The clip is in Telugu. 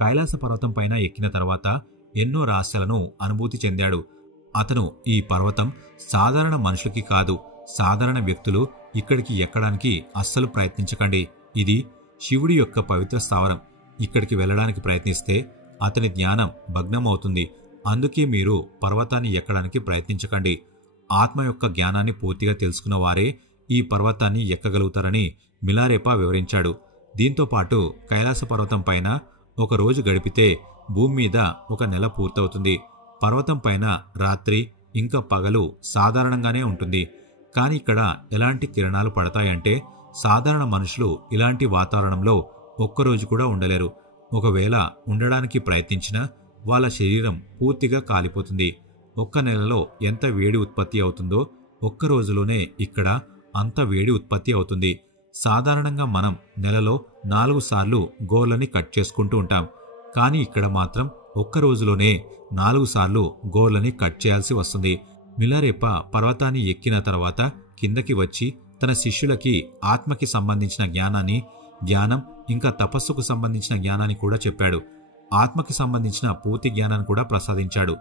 కైలాస పర్వతం పైన ఎక్కిన తర్వాత ఎన్నో రహస్యాలను అనుభూతి చెందాడు. అతను ఈ పర్వతం సాధారణ మనుషులకి కాదు, సాధారణ వ్యక్తులు ఇక్కడికి ఎక్కడానికి అస్సలు ప్రయత్నించకండి. ఇది శివుడి యొక్క పవిత్ర స్థావరం. ఇక్కడికి వెళ్ళడానికి ప్రయత్నిస్తే అతని జ్ఞానం భగ్నమవుతుంది. అందుకే మీరు పర్వతాన్ని ఎక్కడానికి ప్రయత్నించకండి. ఆత్మ యొక్క జ్ఞానాన్ని పూర్తిగా తెలుసుకున్న వారే ఈ పర్వతాన్ని ఎక్కగలుగుతారని మిలారేపా వివరించాడు. దీంతోపాటు కైలాస పర్వతం పైన ఒక రోజు గడిపితే భూమి మీద ఒక నెల పూర్తవుతుంది. పర్వతం పైన రాత్రి ఇంకా పగలు సాధారణంగానే ఉంటుంది. కానీ ఇక్కడ ఎలాంటి కిరణాలు పడతాయంటే సాధారణ మనుషులు ఇలాంటి వాతావరణంలో ఒక్కరోజు కూడా ఉండలేరు. ఒకవేళ ఉండడానికి ప్రయత్నించినా వాళ్ళ శరీరం పూర్తిగా కాలిపోతుంది. ఒక్క నెలలో ఎంత వేడి ఉత్పత్తి అవుతుందో ఒక్క రోజులోనే ఇక్కడ అంత వేడి ఉత్పత్తి అవుతుంది. సాధారణంగా మనం నెలలో 4 సార్లు గోర్లని కట్ చేసుకుంటూ ఉంటాం. కానీ ఇక్కడ మాత్రం ఒక్క రోజులోనే 4 సార్లు గోర్లని కట్ చేయాల్సి వస్తుంది. మిలారేపా పర్వతాన్ని ఎక్కిన తర్వాత కిందకి వచ్చి తన శిష్యులకి ఆత్మకి సంబంధించిన జ్ఞానం ఇంకా తపస్సుకు సంబంధించిన జ్ఞానాన్ని కూడా చెప్పాడు. ఆత్మకి సంబంధించిన పూర్తి జ్ఞానాన్ని కూడా ప్రసాదించాడు.